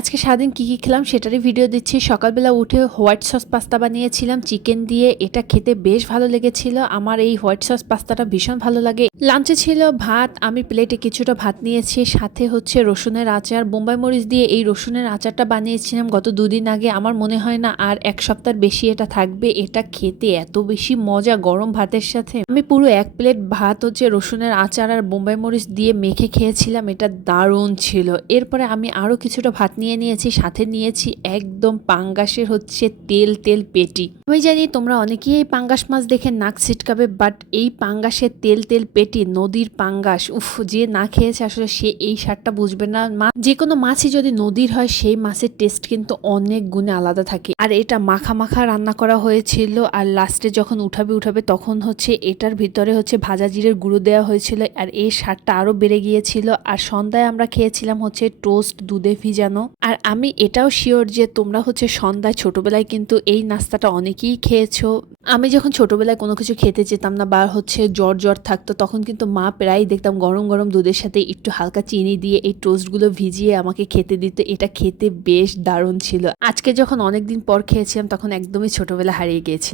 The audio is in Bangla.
আজকে সারাদিন কি খেলাম সেটারই ভিডিও দিচ্ছি। সকালবেলা উঠে হোয়াইট সস পাস্তা বানিয়েছিলাম চিকেন দিয়ে। এটা খেতে বেশ ভালো লেগেছিল। আমার এই হোয়াইট সস পাস্তাটা ভীষণ ভালো লাগে। লাঞ্চে ছিল ভাত, আমি প্লেটে কিছুটা ভাত নিয়েছি, সাথে হচ্ছে রসুনের আচার, বোম্বাই মরিচ দিয়ে এই রসুনের আচারটা বানিয়েছিলাম গত দুদিন আগে। আমার মনে হয় না আর এক সপ্তাহ বেশি এটা থাকবে। এটা খেতে এত বেশি মজা গরম ভাতের সাথে। আমি পুরো এক প্লেট ভাত হচ্ছে রসুনের আচার আর বোম্বাই মরিচ দিয়ে মেখে খেয়েছিলাম। এটা দারুণ ছিল। এরপরে আমি আরো কিছুটা ভাত নিয়ে নিয়েছি, সাথে নিয়েছি একদম পাঙ্গাসের হচ্ছে তেল তেল পেটি। আমি জানি তোমরা অনেকেই এই পাঙ্গাস মাছ দেখে নাক ছিটকাবে, বাট এই পাঙ্গাসের তেল তেল পেটি, নদীর পাঙ্গাস, উফ, যে না খেয়েছে আসলে সে এই স্বাদটা বুঝবে না। যে কোনো মাছই যদি নদীর হয় সেই মাছের টেস্ট কিন্তু অনেক গুণে আলাদা থাকে। আর এটা মাখা মাখা রান্না করা হয়েছিল, আর লাস্টে যখন উঠাবে তখন হচ্ছে এটার ভিতরে হচ্ছে ভাজা জিরের গুঁড়ো দেওয়া হয়েছিল, আর এই স্বাদটা আরো বেড়ে গিয়েছিল। আর সন্ধ্যায় আমরা খেয়েছিলাম হচ্ছে টোস্ট দুধে ভিজানো। আর আমি এটাও শিওর যে তোমরা হচ্ছে সন্ধ্যায় ছোটবেলায় কিন্তু এই নাস্তাটা অনেকেই খেয়েছো। আমি যখন ছোটবেলায় কোনো কিছু খেতে যেতাম না বা হচ্ছে জ্বর জ্বর থাকতো, তখন কিন্তু মা প্রায়ই দেখতাম গরম গরম দুধের সাথে একটু হালকা চিনি দিয়ে এই টোস্টগুলো ভিজিয়ে আমাকে খেতে দিত। এটা খেতে বেশ দারুণ ছিল। আজকে যখন অনেকদিন পর খেয়েছিলাম তখন একদমই ছোটবেলা হারিয়ে গিয়েছিল।